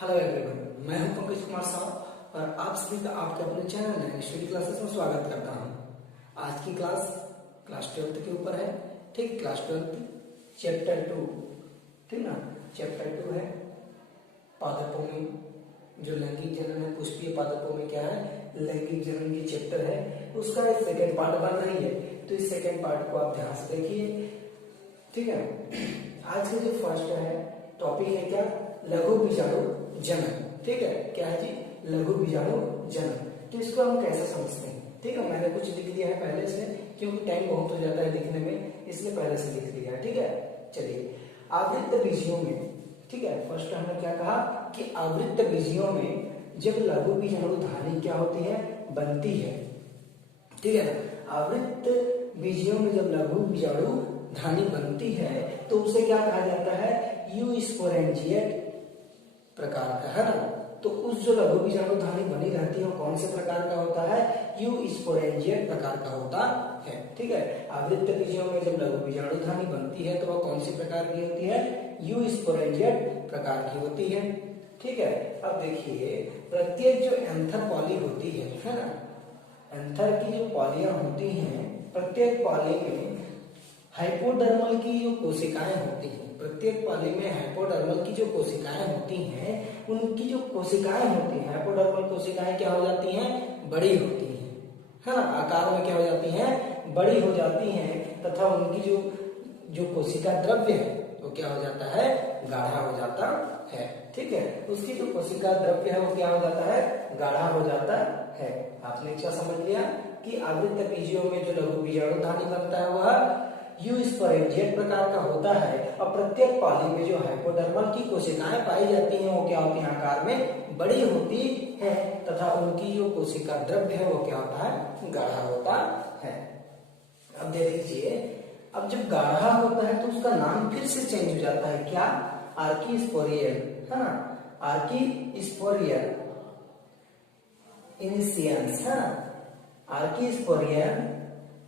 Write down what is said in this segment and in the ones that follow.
Hello everyone, मैं हूं पंकज कुमार साहब और आप सभी का आपके अपने चैनल में स्टडी क्लासेस में स्वागत करता हूं। आज की क्लास 12th के ऊपर है। ठीक, क्लास 12th चैप्टर 2, ठीक ना। चैप्टर 2 है पादपों में जो लैंगिक जनन है, पुष्पीय पादपों में क्या है, लैंगिक जनन की चैप्टर है। उसका एक सेकेंड पार्ट बन रही है, तो इस सेकेंड पार्ट को आप ध्यान से देखिए। ठीक है, आज का जो फर्स्ट है टॉपिक है क्या, लघु बीजाणु जनन। ठीक है, क्या है जी, लघु बीजाणु जनन। तो इसको हम कैसे समझते हैं। ठीक है, मैंने कुछ लिख दिया है पहले से, क्योंकि टाइम बहुत हो जाता है लिखने में, इसलिए पहले से लिख दिया है। ठीक है, चलिए आवृत्त बीजियों में, ठीक है, फर्स्ट हमने क्या कहा कि आवृत्त बीजियों में जब लघु बीजाणु धानी क्या होती है, बनती है। ठीक है ना, आवृत्त बीजियों में जब लघु बीजाणु धानी बनती है तो उसे क्या कहा जाता है, यूस्पोरेंजिएट प्रकार का, है ना। तो उस जो लघु बीजाणु धानी बनी रहती है वो कौन से प्रकार का होता है, यूस्पोरेंजिएट प्रकार का होता है। ठीक है, आवृत्त बीजियों में जब लघु बीजाणु धानी बनती है तो वह कौन सी प्रकार की होती है, यूस्पोरेंजिएट प्रकार की होती है। ठीक है, अब देखिए प्रत्येक जो एंथर पॉली होती है ना, एंथर की जो पॉलियां होती हैं, प्रत्येक पॉली में हाइपोडर्मल की जो कोशिकाएं होती हैं, प्रत्येक पॉली में हाइपोडर्मल की जो कोशिकाएं होती हैं, उनकी जो कोशिकाएं होती हैं, हाइपोडर्मल कोशिकाएं क्या हो जाती हैं, बड़ी होती हैं, है ना, आकार में क्या हो जाती हैं, बड़ी हो जाती हैं, तथा उनकी जो कोशिका द्रव्य है वो क्या हो जाता है, गाढ़ा हो जाता है। ठीक है, उसकी जो कोशिका द्रव्य है वो क्या हो जाता है, गाढ़ा हो जाता है। आपने क्या समझ लिया कि आवृत्त बीजियों में जो लघु बीजाणु धानी बनता है वह यूस्पोरेंजिएट प्रकार का होता है, और प्रत्येक पॉली में जो हाइपोडर्मल की कोशिकाएं पाई जाती हैं वो क्या होती हैं, आकार में बड़ी होती है, तथा उनकी जो कोशिका द्रव्य है वो क्या होता है, गाढ़ा होता है। अब देख लीजिए, अब जब गाढ़ा होता है तो उसका नाम फिर से चेंज हो जाता है, क्या, आर्कीस्पोरियल, है ना, आर्कीस्पोरियल इनिशियंस, है ना, आर्कीस्पोरियल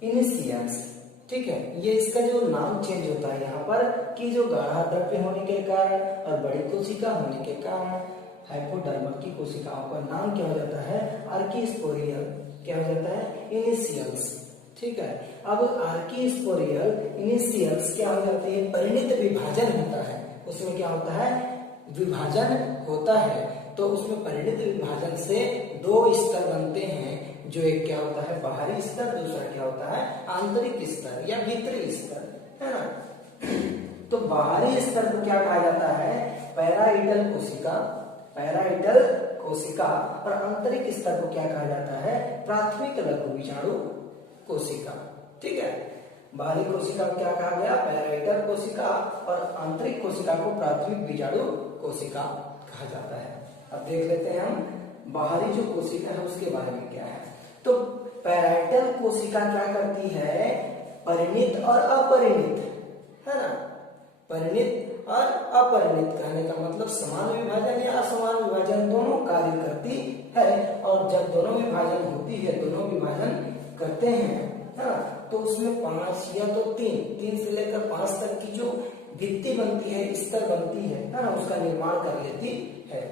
इनिशियंस। ठीक है, ये इसका जो नाम चेंज होता है यहाँ पर कि जो गाढ़ा द्रव्य होने के कारण और बड़ी कोशिका होने के कारण हाइपोडर्मल की कोशिकाओं का नाम क्या हो जाता है, आर्कीस्पोरियल क्या हो जाता है, इनिशियल्स। ठीक है, अब आर्कीस्पोरियल इनिशियल्स क्या हो जाती है, परिणित विभाजन होता है, उसमें क्या होता है, विभाजन होता है। तो उसमें परिणित विभाजन से दो स्तर बनते हैं, जो एक क्या होता है बाहरी स्तर, दूसरा क्या होता है आंतरिक स्तर या भीतरी स्तर, है ना। तो बाहरी स्तर को क्या कहा जाता है, पैराइडल कोशिका, पैराइडल कोशिका, और आंतरिक स्तर को क्या कहा जाता है, प्राथमिक लघु बीजाणु कोशिका। ठीक है, बाहरी कोशिका को क्या कहा गया, पैराइडल कोशिका, और आंतरिक कोशिका को प्राथमिक बीजाणु कोशिका कहा जाता है। अब देख लेते हैं हम बाहरी जो कोशिका है उसके बारे में क्या है। तो पैराइटल कोशिका क्या करती है, परिणित और अपरिणित, है ना, परिणित और अपरिणित कहने का मतलब समान विभाजन या असमान विभाजन दोनों कार्य करती है। और जब दोनों विभाजन होती है, दोनों विभाजन करते हैं, है ना, तो उसमें 5 या तो 3 से लेकर 5 तक की जो भित्ति बनती है, स्तर बनती है ना, उसका निर्माण कर लेती है।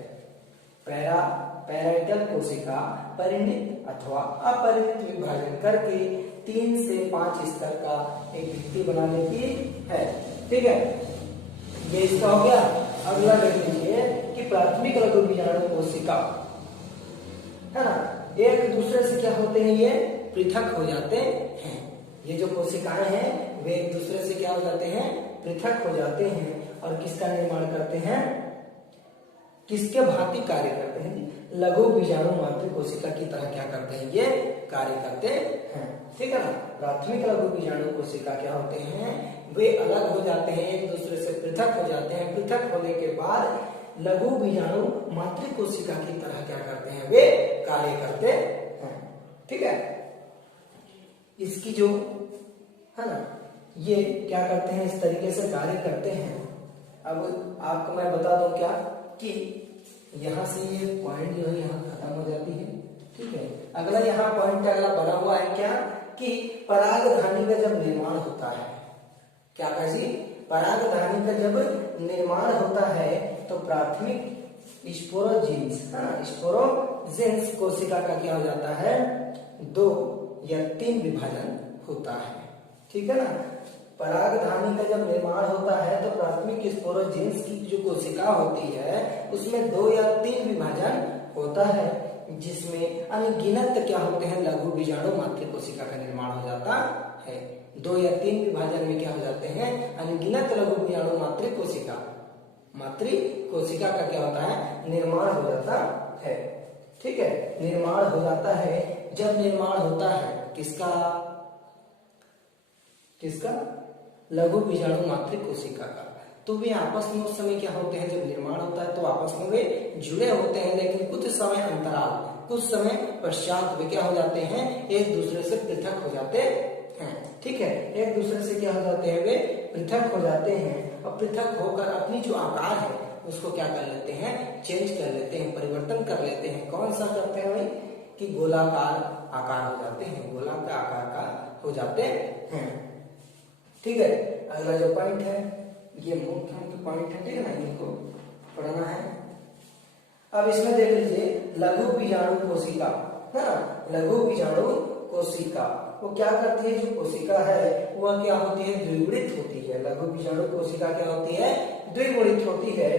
पैराइटल कोशिका परिणित अथवा अपरिणित विभाजन करके 3 से 5 स्तर का एक भित्ति बना लेती है। ठीक है, ये इसका हो गया। अगला देख लीजिए कि प्राथमिक लघु बीजाणु कोशिका, है ना, एक दूसरे से क्या होते हैं, ये पृथक हो जाते हैं। ये जो कोशिकाएं हैं वे एक दूसरे से क्या हो जाते हैं, पृथक हो जाते हैं, और किसका निर्माण करते हैं, किसके भांति कार्य करते हैं, लघु बीजाणु मातृ कोशिका की तरह क्या करते हैं, ये कार्य करते हैं। ठीक है ना, प्राथमिक लघु बीजाणु कोशिका क्या होते हैं, वे अलग हो जाते हैं, एक दूसरे से पृथक हो जाते हैं। पृथक होने के बाद लघु बीजाणु मातृ कोशिका की तरह क्या करते हैं, वे कार्य करते हैं। ठीक है, इसकी जो है ना, ये क्या करते हैं, इस तरीके से कार्य करते हैं। अब आपको मैं बता दूं क्या कि यहाँ से ये पॉइंट जो है यहाँ खत्म हो जाती है। ठीक है, अगला यहाँ पॉइंट अगला बना हुआ है क्या कि परागधानी का जब निर्माण होता है, क्या कहा जी, परागधानी का जब निर्माण होता है तो प्राथमिक स्पोरोजीन्स, स्पोरोजीन्स कोशिका का क्या हो जाता है, 2 या 3 विभाजन होता है। ठीक है ना। परागधानी का जब निर्माण होता है तो प्राथमिक स्पोरोजीन्स की जो कोशिका होती है उसमें 2 या 3 विभाजन होता है, जिसमें अनगिनत क्या होते हैं, लघु बीजाणु मातृ कोशिका का निर्माण हो जाता है। 2 या 3 विभाजन में क्या हो जाते हैं, अनगिनत लघु बीजाणु मातृ कोशिका का क्या होता है, निर्माण हो जाता है। ठीक है, निर्माण हो जाता है। जब निर्माण होता है किसका, लघु बीजाणु मातृ कोशिका का, तो वे आपस में उस समय क्या होते हैं, जब निर्माण होता है तो आपस में वे जुड़े होते हैं, लेकिन कुछ समय अंतराल, कुछ समय पश्चात वे क्या हो जाते हैं, एक दूसरे से पृथक हो जाते हैं। ठीक है, एक दूसरे से क्या हो जाते हैं, वे पृथक हो जाते हैं और पृथक होकर अपनी जो आकार है उसको क्या कर लेते हैं, चेंज कर लेते हैं, परिवर्तन कर लेते हैं। कौन सा करते हैं भाई, कि गोलाकार आकार हो जाते हैं, गोलाकार आकार का हो जाते हैं। ठीक है, अगला जो पॉइंट है ये मुख्य पॉइंट है, ठीक है ना, इनको पढ़ना है। अब इसमें देख लीजिए लघु बीजाणु कोशिका है ना, लघु बीजाणु कोशिका वो क्या करती है, जो कोशिका है वह क्या होती है, द्विगुणित होती है। लघु बीजाणु कोशिका क्या होती है, द्विगुणित होती है।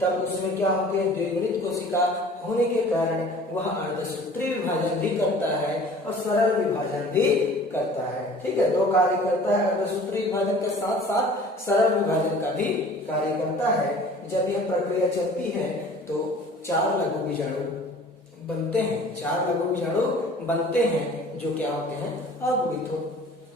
तब उसमें क्या होती है, द्विगुणित कोशिका होने के कारण वह अर्धसूत्री विभाजन भी करता है और सरल विभाजन भी करता है। ठीक है, 2 कार्य करता है, अर्धसूत्री विभाजन के साथ साथ सरल विभाजन का भी कार्य करता है। जब यह प्रक्रिया चलती है तो 4 लघु बीजाणु बनते हैं, 4 लघु बीजाणु बनते हैं जो क्या होते हैं, अगुणित होते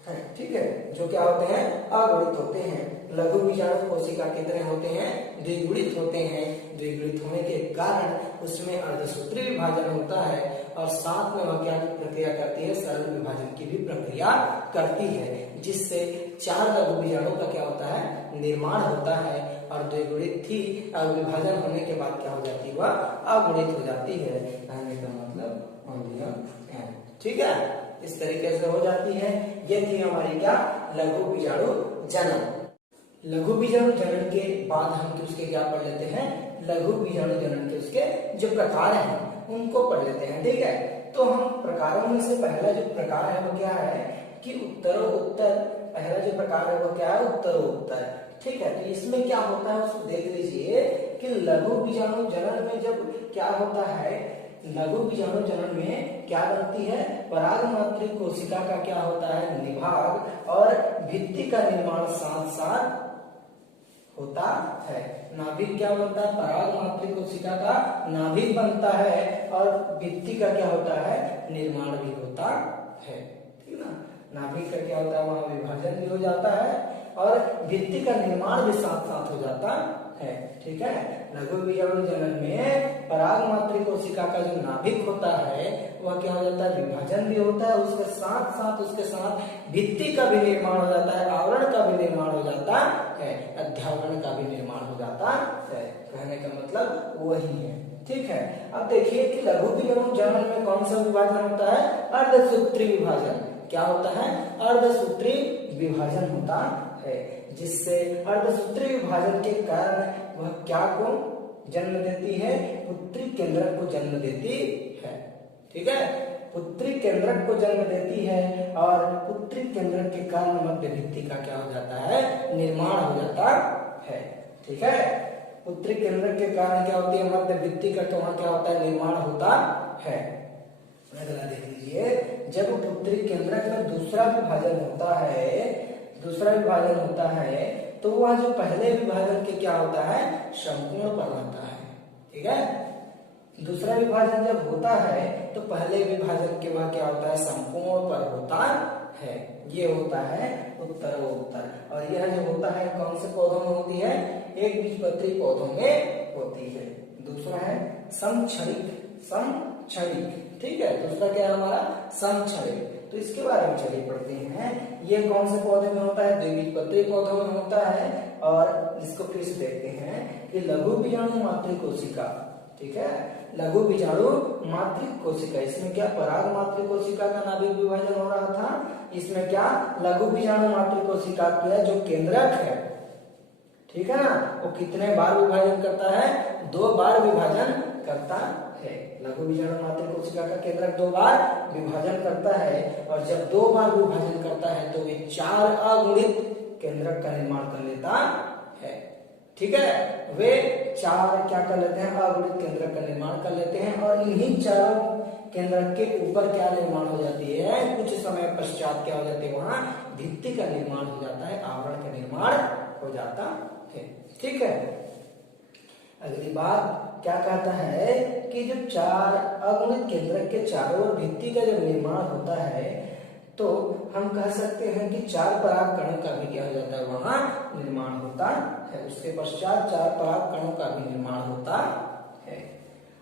हैं। ठीक है, जो क्या होते हैं, अगुणित होते हैं। लघु बीजाणु कोशिका कितने होते हैं, द्विगुणित होते हैं। द्विगुणित होने के कारण उसमें अर्धसूत्री विभाजन होता है और साथ में वह क्या प्रक्रिया करती है, सरल विभाजन की भी प्रक्रिया करती है, जिससे 4 लघु बीजाणु का क्या होता है, निर्माण होता है और द्विगुणित थी विभाजन होने के बाद क्या हो जाती है, वह अगुणित हो जाती है। कहने का मतलब है। ठीक है, इस तरीके से हो जाती है। ये थी हमारी क्या, लघु बीजाणु जनन। लघु बीजाणु जनन के बाद हम उसके क्या पढ़ लेते हैं, लघु बीजाणु जनन के उसके जो प्रकार हैं उनको पढ़ लेते हैं। ठीक है, तो हम प्रकारों में से पहला जो प्रकार है वो क्या है, कि उत्तरोत्तर। पहला जो प्रकार है वो क्या है, उत्तरोत्तर। ठीक है, तो इसमें क्या होता है उसको देख लीजिए कि लघु बीजाणु जनन में जब क्या होता है, लघु बीजाणु जनन में क्या बनती है, पराग मातृ कोशिका का क्या होता है, निभाग और भित्ति का निर्माण साथ साथ होता है। नाभिक क्या बनता है, पराग मातृ कोशिका का नाभिक बनता है और भित्ति का क्या होता है, निर्माण भी होता है। ठीक ना, नाभिक का क्या होता है, वहां विभाजन भी हो जाता है और भित्ति का निर्माण भी साथ साथ हो जाता है। ठीक है, लघु बीजाणु जनन में पराग मातृ कोशिका का जो नाभिक होता है वह क्या हो जाता है, विभाजन भी होता है, उसके साथ भित्ति का भी निर्माण हो जाता है, आवरण का भी निर्माण हो जाता है, अध्यावरण का भी निर्माण हो जाता है। कहने का मतलब वही है। ठीक है, अब देखिए कि लघु बीजाणु जनन में कौन सा विभाजन होता है, अर्धसूत्री विभाजन। क्या होता है, अर्धसूत्री विभाजन होता है, जिससे अर्धसूत्री विभाजन के कारण वह क्या को जन्म देती है, पुत्री केंद्रक को जन्म देती है। ठीक है, पुत्री केंद्रक को जन्म देती है और पुत्री केंद्रक के कारण मध्य भित्ति का क्या हो जाता है, निर्माण हो जाता है। ठीक है, पुत्री केंद्रक के कारण क्या होती है, मध्य भित्ति का वहां क्या होता है, निर्माण होता है। अगला देख लीजिए, जब पुत्री केंद्रक में दूसरा विभाजन होता है तो वह जो पहले विभाजन के क्या होता है, संपूर्ण पर होता है। ठीक है, दूसरा विभाजन जब होता है तो पहले विभाजन के बाद क्या होता है, संपूर्ण पर होता है। ये होता है उत्तरोत्तर। और यह जो होता है कौन से पौधों में होती है, एक बीजपत्री पौधों में होती है। दूसरा है समक्षणिक। ठीक है, दूसरा क्या है हमारा, समक्षणिक। तो इसके बारे में चलिए पढ़ते हैं। ये कौन से पौधे में होता है, द्विबीजपत्री पौधों में होता है। और इसको फिर से देखते हैं कि लघु बीजाणु मातृ कोशिका। ठीक है, लघु बीजाणु मातृ कोशिका, इसमें क्या पराग मातृ कोशिका का नाभिक विभाजन हो रहा था, इसमें क्या लघु बीजाणु मातृ कोशिका का जो केंद्रक है, ठीक है ना, वो कितने बार विभाजन करता है, 2 बार विभाजन करता है। लघु बीजाणु मात्र कोशिका का केंद्रक 2 बार विभाजन करता है, और जब 2 बार विभाजन करता है तो वे 4 अगुणित केंद्रक का निर्माण कर लेता है। ठीक है, वे 4 क्या कर लेते हैं, अगुणित केंद्रक का निर्माण कर लेते हैं, और इन्हीं चारों केंद्रक के ऊपर क्या निर्माण हो जाती है, कुछ समय पश्चात क्या हो जाती है, वहां भित्ति का निर्माण हो जाता है, आवरण का निर्माण हो जाता है। ठीक है, अगली बात क्या कहता है कि जब 4 अगुणित केंद्रक के चारों ओर भित्ति का जब निर्माण होता है तो हम कह सकते हैं कि 4 पराग कणों का भी क्या हो जाता है, वहां निर्माण होता है। उसके पश्चात 4 पराग कणों का भी निर्माण होता है,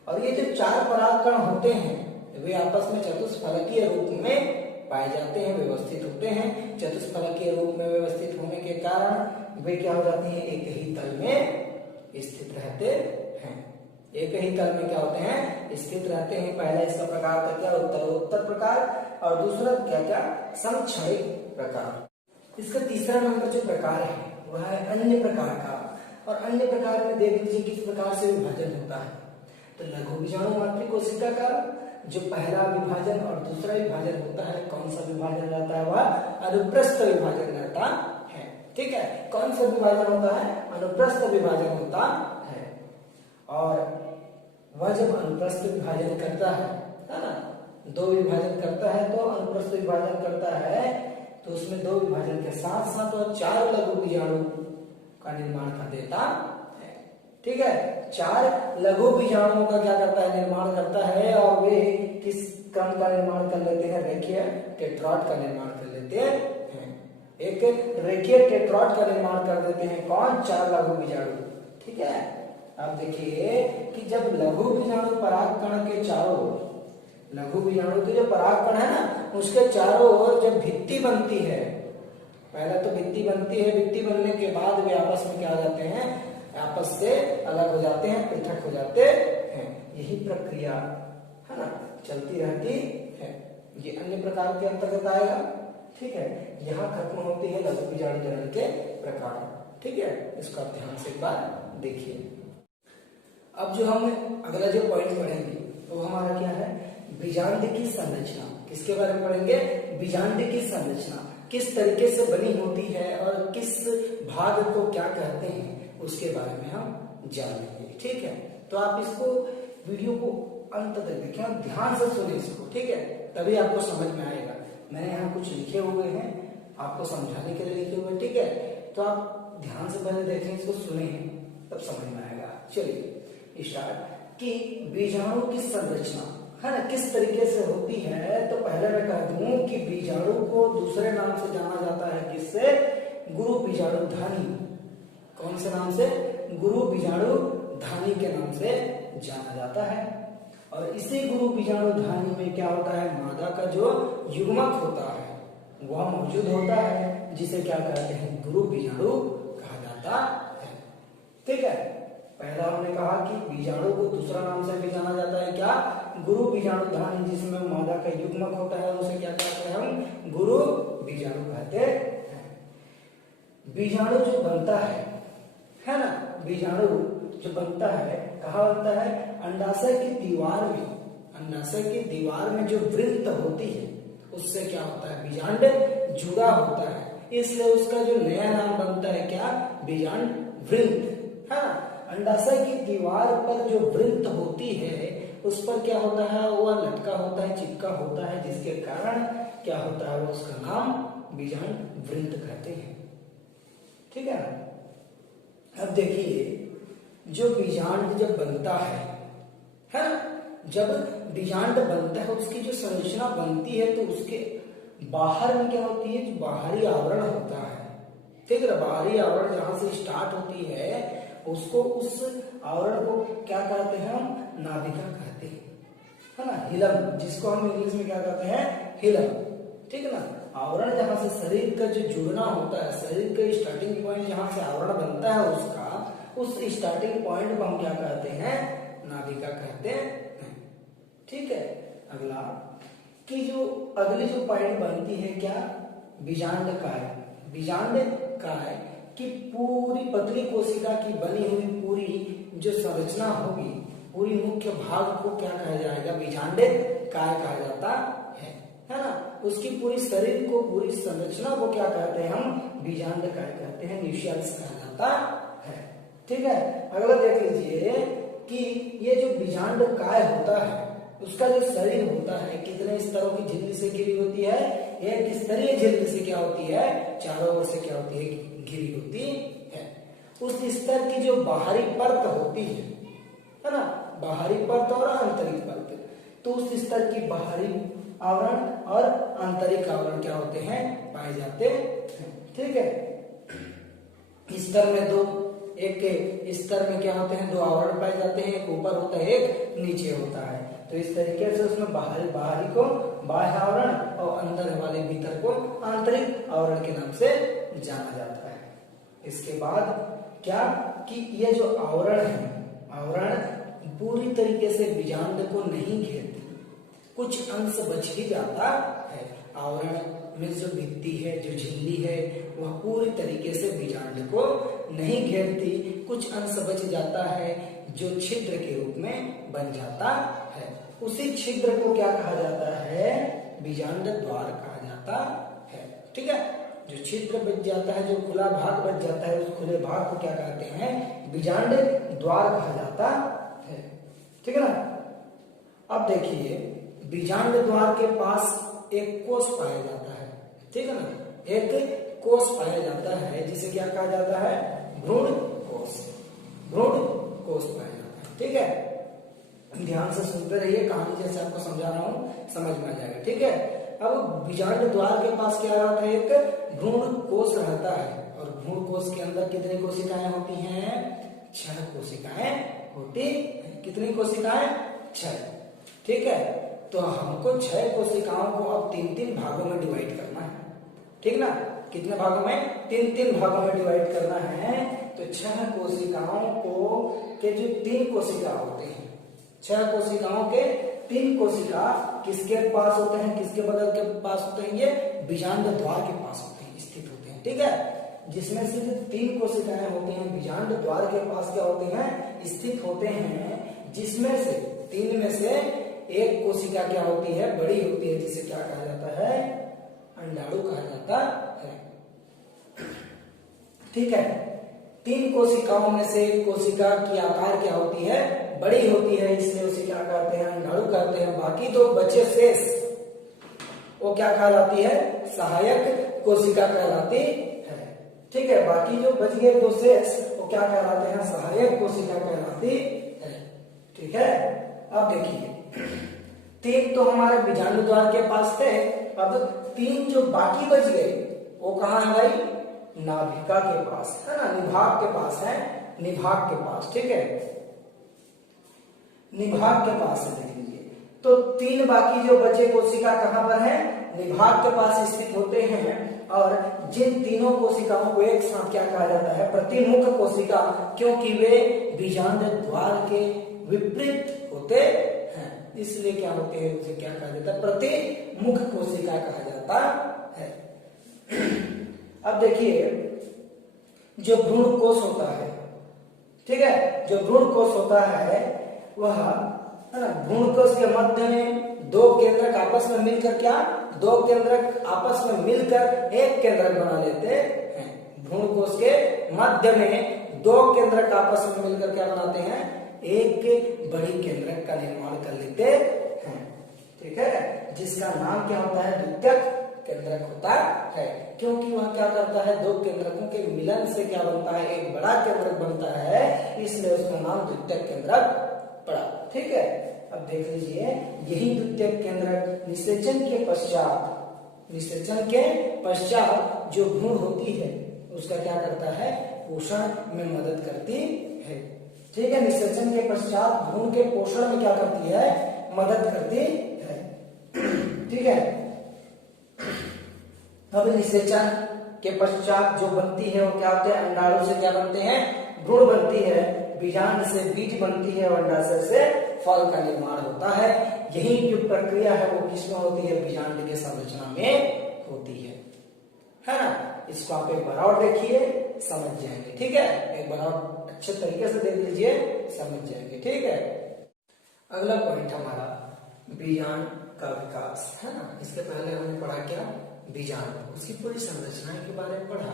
और ये जो 4 पराग कण होते हैं वे आपस में चतुष्फलकीय रूप में पाए जाते हैं, व्यवस्थित होते हैं। चतुष्फलकीय रूप में व्यवस्थित होने के कारण वे क्या हो जाते हैं, एक ही तल में स्थित रहते हैं। एक ही तल में क्या होते हैं, स्थित रहते हैं। पहला इसका प्रकार था क्या, उत्तरोत्तर प्रकार, और दूसरा क्या क्या, समक्षणिक प्रकार। इसका तीसरा नंबर जो प्रकार है वह है अन्य प्रकार का, और अन्य प्रकार में देख लीजिए किस प्रकार से विभाजन होता है। तो लघु बीजाणु मातृ कोशिका का जो पहला विभाजन और दूसरा विभाजन होता है, कौन सा विभाजन रहता है, वह अनुप्रस्थ विभाजन रहता है। ठीक है, कौन सा विभाजन होता है, अनुप्रस्थ विभाजन होता है। और वह जब अनुप्रस्थ विभाजन करता है ना, 2 विभाजन करता है तो अनुप्रस्थ विभाजन करता है, तो उसमें 2 विभाजन के साथ साथ वह 4 लघु बीजाणु का निर्माण कर देता है। ठीक है, 4 लघु बीजाणुओं का क्या करता है, निर्माण करता है, और वे किस क्रम का निर्माण कर लेते हैं, रेखीय टेट्राड का निर्माण कर लेते हैं। एक रेखीय टेट्राड का निर्माण कर देते हैं, कौन, 4 लघु बीजाणु। ठीक है, अब देखिए कि जब लघु बीजाणु पराग कण के चारों, लघु बीजाणु के जो पराग कण है ना, उसके चारों ओर जब भित्ति बनती है, पहले तो भित्ति बनती है, भित्ति बनने के बाद वे आपस में क्या हो जाते हैं, आपस से अलग हो जाते हैं, पृथक हो जाते हैं। यही प्रक्रिया है ना चलती रहती है। ये अन्य प्रकार के अंतर्गत आएगा। ठीक है, यहाँ खत्म होती है लघु बीजाणु जनन के प्रकार। ठीक है, इसका ध्यान से एक बार देखिए। अब जो हम अगला जो पॉइंट पढ़ेंगे तो हमारा क्या है, बीजांड की संरचना। किसके बारे में पढ़ेंगे, बीजांड की संरचना किस तरीके से बनी होती है और किस भाग को क्या कहते हैं, उसके बारे में हम जानेंगे। ठीक है, तो आप इसको वीडियो को अंत तक देखें, ध्यान से सुने इसको। ठीक है, तभी आपको समझ में आएगा। मैंने यहाँ कुछ लिखे हुए हैं आपको समझाने के लिए लिखे हुए। ठीक है, तो आप ध्यान से पहले देखें, इसको सुने तब समझ में आएगा। चलिए स्टार्ट कि बीजाणु की संरचना है ना किस तरीके से होती है। तो पहले मैं कह दूं कि बीजाणु को दूसरे नाम से जाना जाता है, किससे, गुरु बीजाणुधानी। कौन से नाम से, गुरु बीजाणुधानी के नाम से जाना जाता है। और इसी गुरु बीजाणुधानी में क्या होता है, मादा का जो युग्मक होता है वह मौजूद होता है, जिसे क्या कहते हैं, गुरु बीजाणु कहा जाता है। ठीक है, पहला हमने कहा कि बीजाणु को दूसरा नाम से भी जाना जाता है, क्या, गुरु बीजाणुधानी, जिसमें मादा का युग्मक होता है, उसे क्या कहते हैं हम, गुरु बीजाणु कहते हैं। बीजाणु जो बनता है ना, बीजाणु जो बनता है कहाँ बनता है, अंडाशय की दीवार में, अंडाशय की दीवार में जो वृत्त होती है उससे क्या होता है, बीजांड जुड़ा होता है, इसलिए उसका जो नया नाम बनता है क्या, बीजांड वृत्त। हाँ, अंडाशय की दीवार पर जो वृत्त होती है उस पर क्या होता है, वह लटका होता है, चिपका होता है, जिसके कारण क्या होता है, वो उसका नाम बीजांड वृत्त कहते हैं। ठीक है, अब देखिए जो बीजांड जब बनता है ना, जब बीजांड बनता है उसकी जो संरचना बनती है तो उसके बाहर में क्या होती है, जो बाहरी आवरण होता है। ठीक है, बाहरी आवरण जहां से स्टार्ट होती है उसको, उस आवरण को क्या कहते हैं हम, नाभिका कहते हैं, है ना, हिलम, जिसको हम इंग्लिश में क्या कहते हैं, हिलम। ठीक है ना, आवरण जहां से शरीर का जो जुड़ना होता है, शरीर का स्टार्टिंग पॉइंट जहां से आवरण बनता है उसका, उस स्टार्टिंग पॉइंट को हम क्या कहते हैं, नाभिका कहते हैं। ठीक है, अगला कि जो अगली जो पॉइंट बनती है क्या, बीजांड काय। बीजांड काय कि पूरी पतली कोशिका की बनी हुई पूरी जो संरचना होगी, पूरी मुख्य भाग को क्या कहा जाएगा, बीजांडित काय कहा जाता है ना। उसकी पूरी शरीर को, पूरी संरचना को क्या कहते हैं हम, बीजांड काय कहते हैं, न्यूक्लियस कहा जाता है। ठीक है, अगला देख लीजिए कि ये जो बीजांड काय होता है, उसका जो शरीर होता है कितने स्तरों की झिल्ली से घिरी होती है, एक स्तरीय झिल्ली से क्या होती है, चारों ओर से क्या होती है, घिरी होती है। उस स्तर की जो बाहरी परत होती है ना, बाहरी परत और आंतरिक परत, तो उस स्तर की बाहरी आवरण और आंतरिक आवरण क्या होते हैं, पाए जाते हैं। ठीक है, स्तर में दो, एक स्तर में क्या होते हैं, दो आवरण पाए जाते हैं, एक ऊपर होता है एक नीचे होता है। तो इस तरीके से उसमें बाहरी को बाह्य आवरण और अंदर वाले भीतर को आंतरिक आवरण के नाम से जाना जाता है। इसके बाद क्या कि ये जो आवरण है, आवरण पूरी तरीके से बीजांड को नहीं घेरती, कुछ अंश बच ही जाता है। आवरण में जो भित्ति है, जो झिल्ली है, वह पूरी तरीके से बीजांड को नहीं घेरती, कुछ अंश बच जाता है जो छिद्र के रूप में बन जाता है। उसी छिद्र को क्या कहा जाता है, बीजांड द्वार कहा जाता है। ठीक है, जो छिद्र बच जाता है, जो खुला भाग बच जाता है, उस खुले भाग को क्या कहते हैं, बीजांड द्वार कहा जाता है। ठीक है ना। अब देखिए, बीजांड द्वार के पास एक कोष पाया जाता है। ठीक है ना, एक कोष पाया जाता है जिसे क्या कहा जाता है, भ्रूण कोष, भ्रूण कोष पाया जाता है। ठीक है, ध्यान से सुनते रहिए, कहानी जैसे आपको समझा रहा हूं समझ में आ जाएगा। ठीक है, अब बीजांड द्वार के पास क्या रहता है, एक भ्रूण कोष रहता है, और भ्रूण कोष के अंदर कितनी कोशिकाएं होती हैं, 6 कोशिकाएं होती। कितनी कोशिकाएं, 6। ठीक है, तो हमको 6 कोशिकाओं को अब 3-3 भागों में डिवाइड करना है। ठीक ना, कितने भागों में, 3-3 भागों में डिवाइड करना है। तो 6 कोशिकाओं को के जो 3 कोशिका होते हैं, 6 कोशिकाओं के 3 कोशिका किसके पास होते हैं, किसके बगल के पास होते हैं, ये बीजांड द्वार के पास होते हैं, स्थित होते हैं। ठीक है, जिसमें से 3 कोशिकाएं होती हैं बीजांड द्वार के पास क्या होते हैं, स्थित होते हैं, जिसमें से 3 में से एक कोशिका क्या होती है, बड़ी होती है, जिसे क्या कहा जाता है, अंडाणु कहा जाता है। ठीक है, 3 कोशिकाओं में से एक कोशिका की आकार क्या होती है, बड़ी होती है, इसलिए उसे क्या कहते हैं, अंडाणु कहते हैं। बाकी दो बचे शेष, वो क्या कहलाती है, सहायक कोशिका कहलाती है। ठीक है, बाकी जो बच गए 2 शेष, वो क्या कहलाते हैं, सहायक कोशिका कहलाती है। ठीक है, अब देखिए, 3 तो हमारे बीजांड द्वार के पास थे, अब 3 जो बाकी बच गए वो कहाँ है भाई, नाभिका के पास है ना, निभाग के पास है, निभाग के पास। ठीक है, निभाग के पास है, देख लीजिए। तो 3 बाकी जो बचे कोशिका कहां पर है, निभाग के पास स्थित होते हैं। और जिन तीनों कोशिकाओं को एक साथ क्या कहा जाता है, प्रतिमुख कोशिका, क्योंकि वे बीजांड द्वार के विपरीत होते हैं, इसलिए क्या होते हैं, उसे क्या कहा जाता है, प्रतिमुख कोशिका कहा जाता है। अब देखिए, जो भ्रूण कोष होता है, ठीक है, जो भ्रूण कोष होता है वह है ना, भ्रूण कोष के मध्य में 2 केंद्रक आपस में मिलकर क्या, 2 केंद्रक आपस में मिलकर एक केंद्रक बना लेते हैं। भ्रूण कोष के मध्य में 2 केंद्रक आपस में मिलकर क्या बनाते हैं, एक बड़ी केंद्रक का निर्माण कर लेते हैं। ठीक है, जिसका नाम क्या होता है, द्वितीयक केंद्रक होता है, क्योंकि वह क्या करता है, 2 केंद्रकों के मिलन से क्या बनता है, एक बड़ा केंद्रक बनता है, इसलिए उसका नाम द्वितीयक केंद्रक पड़ा। ठीक है, अब देख लीजिए, यही द्वितीयक केंद्रक निषेचन के पश्चात, निषेचन के पश्चात जो भ्रूण होती है उसका क्या करता है, पोषण में मदद करती है। ठीक है, निषेचन के पश्चात भ्रूण के पोषण में क्या करती है, मदद करती है। ठीक है, अब निषेचन के पश्चात जो बनती है वो क्या होते हैं, अंडाणु से क्या बनते हैं, भ्रूण बनती है, बीजांड से बीज बनती है, और अंडाशय से फल का निर्माण होता है। यही जो प्रक्रिया है वो किसमें होती है, बीजांड के संरचना में होती है ना। इसको आप एक बार और देखिए, समझ जाएंगे। ठीक है, एक बार और अच्छे तरीके से देख लीजिए, समझ जाएंगे। ठीक है, अगला पॉइंट हमारा बीजांड का विकास है ना। इसके पहले हमने पढ़ा क्या, बीजांड, उसकी पूरी संरचना के बारे में पढ़ा।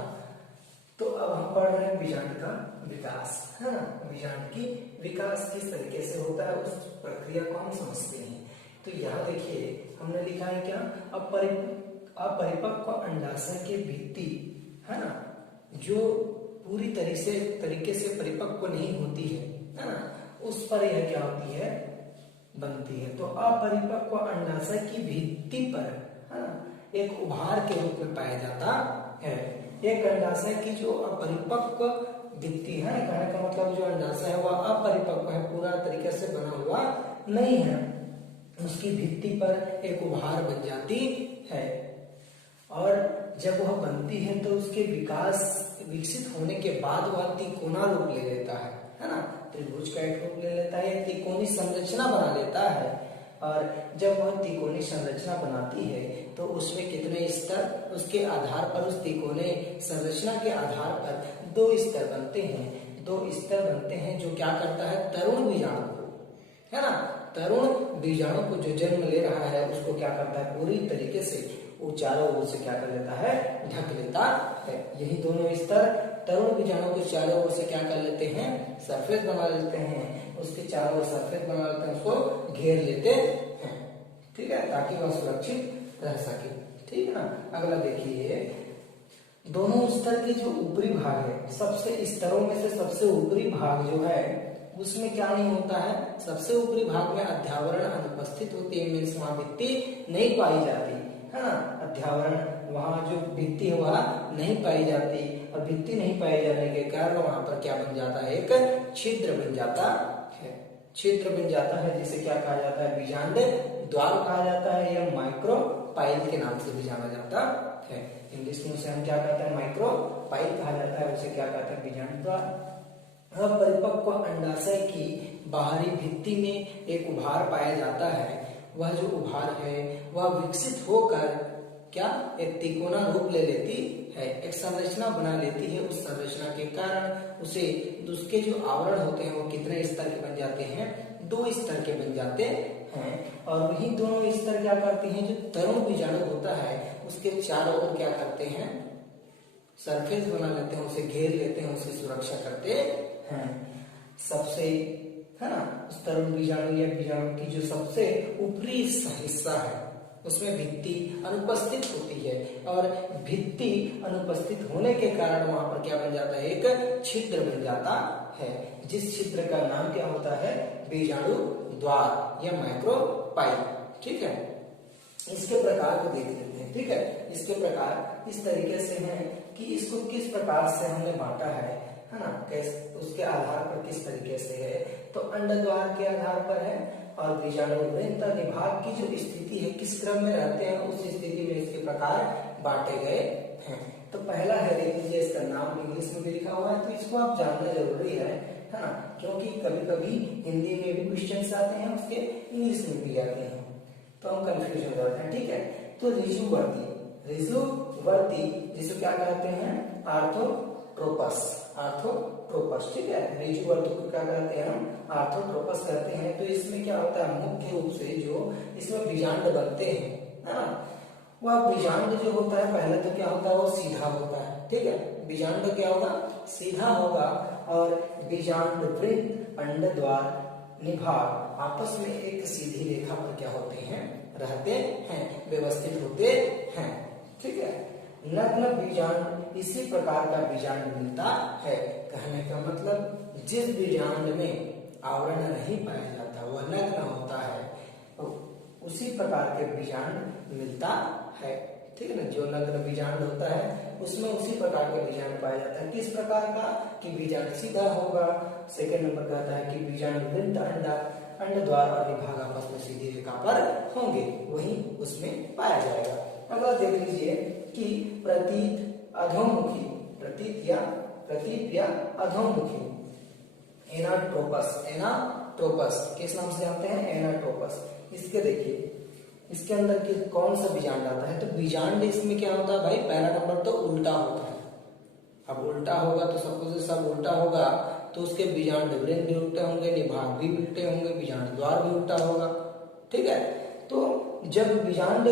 तो अब हम पढ़ रहे हैं बीजांड का विकास है ना। बीजांड की विकास किस तरीके से होता है, उस प्रक्रिया को हम समझते हैं। तो यहाँ देखिए हमने लिखा है क्या, अपरिपक्व अंडाशय की भित्ति है ना, जो पूरी तरीके से परिपक्व नहीं होती है ना, उस पर यह क्या होती है, बनती है। तो अपरिपक्व अंडाशय की भित्ति पर है ना एक उभार के रूप में पाया जाता है। एक अंडाशय की जो अपरिपक्व भित्ति है, कहने का मतलब जो अंडाशय है वह अपरिपक्व है, पूरा तरीके से बना हुआ नहीं है, उसकी भित्ति पर एक उभार बन जाती है। और जब वह बनती है तो उसके विकसित होने के बाद वह तिकोना रूप ले लेता है ना, त्रिभुज का एक रूप ले लेता है, त्रिकोणीय संरचना बना लेता है। और जब वह त्रिकोणीय संरचना बनाती है तो उसमें कितने स्तर, उसके आधार पर, उस त्रिकोणीय संरचना के आधार पर 2 स्तर बनते हैं। 2 स्तर बनते हैं जो क्या करता है, तरुण बीजाणु को है ना, तरुण बीजाणु को जो जन्म ले रहा है उसको क्या करता है, पूरी तरीके से वो चारों ओर से क्या कर लेता है, ढक लेता है। यही दोनों स्तर तरुण बीजाणु को चारों ओर से क्या कर लेते हैं, सरफेस बना लेते हैं, उसके चारों ओर सरफेस बना लेते हैं, उसको घेर लेते हैं। ठीक है, ताकि वह सुरक्षित रह सके। ठीक है ना। अगला देखिए, दोनों स्तर के जो ऊपरी भाग है, सबसे स्तरों में से सबसे ऊपरी भाग जो है उसमें क्या नहीं होता है, सबसे ऊपरी भाग में अध्यावरण अनुपस्थित होती है, मीन्स वहां भित्ति नहीं पाई जाती है ना। अध्यावरण, वहां जो भित्ति है वह नहीं पाई जाती, और भित्ति नहीं पाई जाने के कारण वहां पर क्या बन जाता है, एक छिद्र बन जाता है। छिद्र बन जाता है जिसे क्या कहा जाता है, बीजांड द्वार कहा जाता है, या माइक्रोपाइल के नाम से भी जाना जाता है। इंग्लिश में उसे हम क्या कहते हैं, माइक्रोपाइल कहा जाता है, उसे क्या कहते हैं, बीजांड द्वार। अपरिपक्व अंडाशय की बाहरी भित्ति में एक उभार पाया जाता है। वह जो उभार है वह विकसित होकर क्या, एक तिकोना रूप ले लेती है, एक संरचना बना लेती है। उस संरचना के कारण उसके जो आवरण होते हैं वो कितने स्तर के बन जाते हैं, 2 स्तर के बन जाते हैं। और वही दोनों स्तर क्या करते हैं, जो तरुण बीजाणु होता है उसके चारों ओर क्या करते हैं, सरफेस बना लेते हैं, उसे घेर लेते हैं, उसकी सुरक्षा करते हैं। सबसे है ना, उस तरुण बीजाणु या बीजाणु की जो सबसे ऊपरी हिस्सा है उसमें भित्ति अनुपस्थित होती है, और भित्ति अनुपस्थित होने के कारण वहां पर क्या बन जाता है, एक छिद्र बन जाता है, जिस छिद्र का नाम क्या होता है, बीजाणु द्वार या माइक्रोपाइल। ठीक है, इसके प्रकार को देख लेते हैं। ठीक है, इसके प्रकार इस तरीके से हैं कि इसको किस प्रकार से हमने बांटा है ना, कैसे, उसके आधार पर किस तरीके से है। तो अंड द्वार के आधार पर है, और बीजाणु वृंत निभाग की जो स्थिति है, किस क्रम में रहते हैं, उस स्थिति में इसके प्रकार बांटे गए हैं। तो पहला है, देख लीजिए, इसका नाम इंग्लिश में भी लिखा हुआ है, तो इसको आप जानना जरूरी है ना, क्योंकि कभी कभी हिंदी में भी क्वेश्चन आते हैं, उसके इंग्लिश में भी आते हैं, तो हम कंफ्यूज हो जाते हैं। ठीक है, तो ऋजुवर्ती जिसे क्या कहते हैं, आर्थोट्रोपस। ठीक है, ऋजुवर्तु को क्या कहते हैं, हम आर्थोट्रोपस कहते हैं। तो इसमें क्या होता है, मुख्य रूप से जो इसमें बीजांड बनते हैं है ना, वह बीजांड जो होता है, पहले तो क्या होता है, वो सीधा होता है। ठीक है, बीजांड क्या होगा, सीधा होगा, और बीजांड वृंत, अंड द्वार, निभाग आपस में एक सीधी रेखा पर क्या होते हैं, रहते हैं, व्यवस्थित होते हैं। ठीक है, नग्न बीजांड, इसी प्रकार का बीजांड मिलता है। कहने का मतलब, जिस बीजांड में आवरण नहीं पाया जाता वह नग्न होता है, तो उसी प्रकार के बीजांड मिलता है। ठीक है ना, जो नग्न बीजांड होता है उसमें उसी प्रकार के बीजांड पाया जाता है। किस प्रकार का, कि बीजांड सीधा होगा। सेकेंड नंबर कहता है कि बीजांड वृंत अंड द्वार और निभाग आपस में सीधी रेखा पर होंगे, वही उसमें पाया जाएगा। अगला देख लीजिए कि प्रतीत या अधोमुखी एनाट्रोपस किस नाम से जानते हैं, एनाट्रोपस। इसके देखिए, इसके अंदर के कौन सा बीजांड आता है, तो बीजांड इसमें क्या होता है भाई, पहला नंबर तो उल्टा होता है। अब उल्टा होगा तो सब कुछ सब उल्टा होगा, तो उसके बीजांड वृंत भी उल्टे होंगे, निभाग भी उल्टे होंगे, बीजांड द्वार भी उल्टा होगा। ठीक है, तो जब बीजांड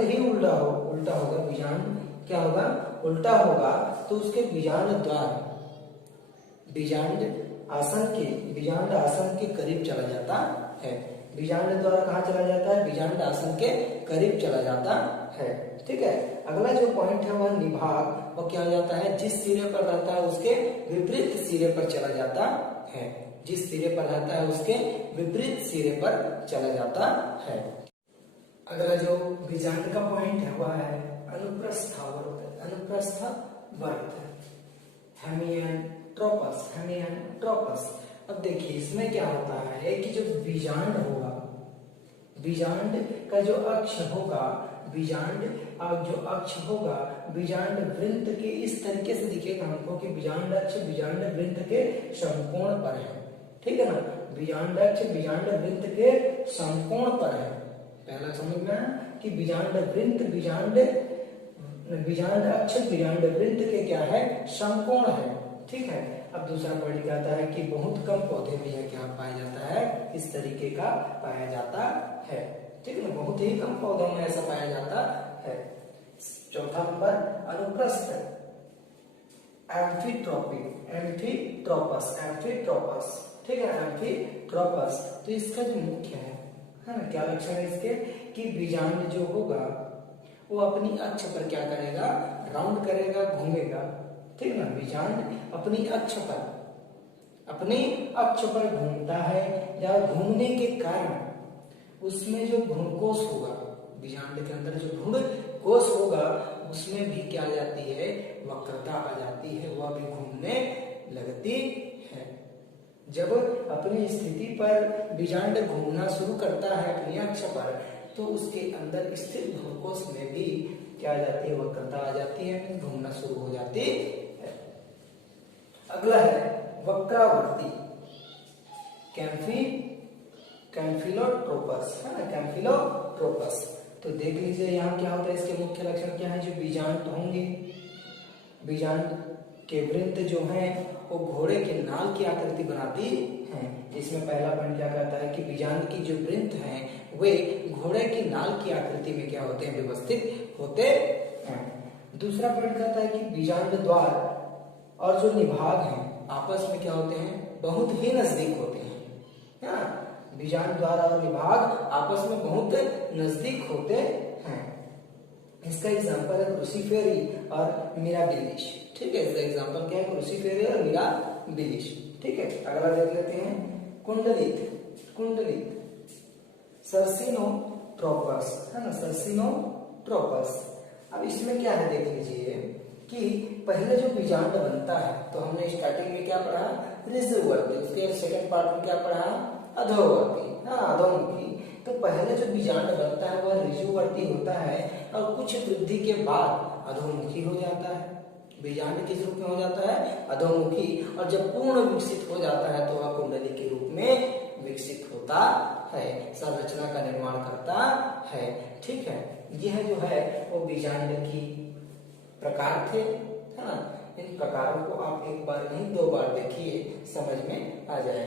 ही उल्टा होगा, बीजांड क्या होगा, उल्टा होगा, तो उसके बीजांड द्वार बीजांड आसन के करीब चला जाता है। बीजांड द्वार कहाँ चला जाता है, बीजांड आसन के करीब चला जाता है। ठीक है, अगला जो पॉइंट है वह निभाग, वो क्या हो जाता है, जिस सिरे पर रहता है उसके विपरीत सिरे पर चला जाता है। जिस सिरे पर रहता है उसके विपरीत सिरे पर चला जाता है। अगला जो बीजांड का पॉइंट है वह है अनुप्रस्थ वर्त, हेमिएंट्रोपस। अब देखिए इसमें क्या होता है कि जो बीजांड होगा, बीजांड का जो अक्ष होगा, बीजांड वृंत के इस तरीके से दिखेगा हमको कि बीजांड अक्ष बीजांड वृंत के समकोण पर है। ठीक है ना, बीजांड अक्ष बीजांड वृंत के समकोण पर है। पहला समझ में आया कि बीजांड अक्ष बीजांड वृंत के क्या है, समकोण है। ठीक है, अब दूसरा पॉइंट क्या आता है कि बहुत कम पौधे में यह क्या पाया जाता है, इस तरीके का पाया जाता है। ठीक है, बहुत ही कम पौधों में ऐसा पाया जाता है। चौथा नंबर अनुप्रस्थ एम्फीट्रोपस। ठीक है, एम्फीट्रोपस। तो इसका जो मुख्य है ना, क्या लक्षण है इसके कि बीजांड जो होगा वो अपनी अक्ष पर क्या करेगा, राउंड करेगा, घूमेगा। ठीक है ना, बीजांड अपनी अक्ष पर घूमता है, या घूमने के कारण उसमें जो भ्रूणकोश होगा, बीजांड के अंदर जो भ्रूणकोश होगा उसमें भी क्या आ जाती है, वक्रता आ जाती है, वह भी घूमने लगती है। जब अपनी स्थिति पर बीजांड घूमना शुरू करता है अपनी अक्ष पर, तो उसके अंदर स्थित भ्रूणकोश में भी क्या आ जाती है, वक्रता आ जाती है, घूमना शुरू हो जाती है। अगला है वक्रावर्ती कैम्फिलोट्रोपस, है ना, कैम्फिलोट्रोपस। तो देख लीजिए यहाँ क्या होता है, इसके मुख्य लक्षण क्या है, जो बीजांड होंगे, बीजांड के वृंत जो हैं वो घोड़े के नाल की आकृति बनाती हैं। इसमें पहला पॉइंट क्या कहता है कि बीजांड की जो वृंत हैं वे घोड़े की नाल की आकृति में क्या होते हैं, व्यवस्थित होते हैं। दूसरा पॉइंट कहता है कि बीजांड द्वार और जो निभाग हैं आपस में क्या होते हैं, बहुत ही नजदीक होते हैं। बीजांड द्वार और निभाग आपस में बहुत नजदीक होते हैं। इसका एग्जांपल है क्रूसीफेरी और मिराबिलिस। ठीक है, इसका एग्जांपल क्या है, क्रूसीफेरी और मिराबिलिस। ठीक है, अगला देख लेते हैं कुंडलित सर्सिनोट्रोपस, है ना, सर्सिनोट्रोपस। अब इसमें क्या है देख लीजिए कि पहले जो बीजांड बनता है, तो हमने स्टार्टिंग में क्या पढ़ा, ऋजुवर्ती, उसके सेकंड पार्ट में क्या पढ़ा, अधोवर्ती, अधोमुखी। तो पहले जो बीजांड बनता है वह ऋजुवर्ती होता है और कुछ वृद्धि के बाद अधोमुखी हो जाता है। बीजांड किस रूप में हो जाता है, अधोमुखी, और जब पूर्ण विकसित हो जाता है तो वह कुंडली के रूप में विकसित होता है, संरचना का निर्माण करता है। ठीक है, यह जो है वो बीजांड की प्रकार थे, है ना। इन प्रकारों को आप एक बार नहीं 2 बार देखिए, समझ में आ जाएगा।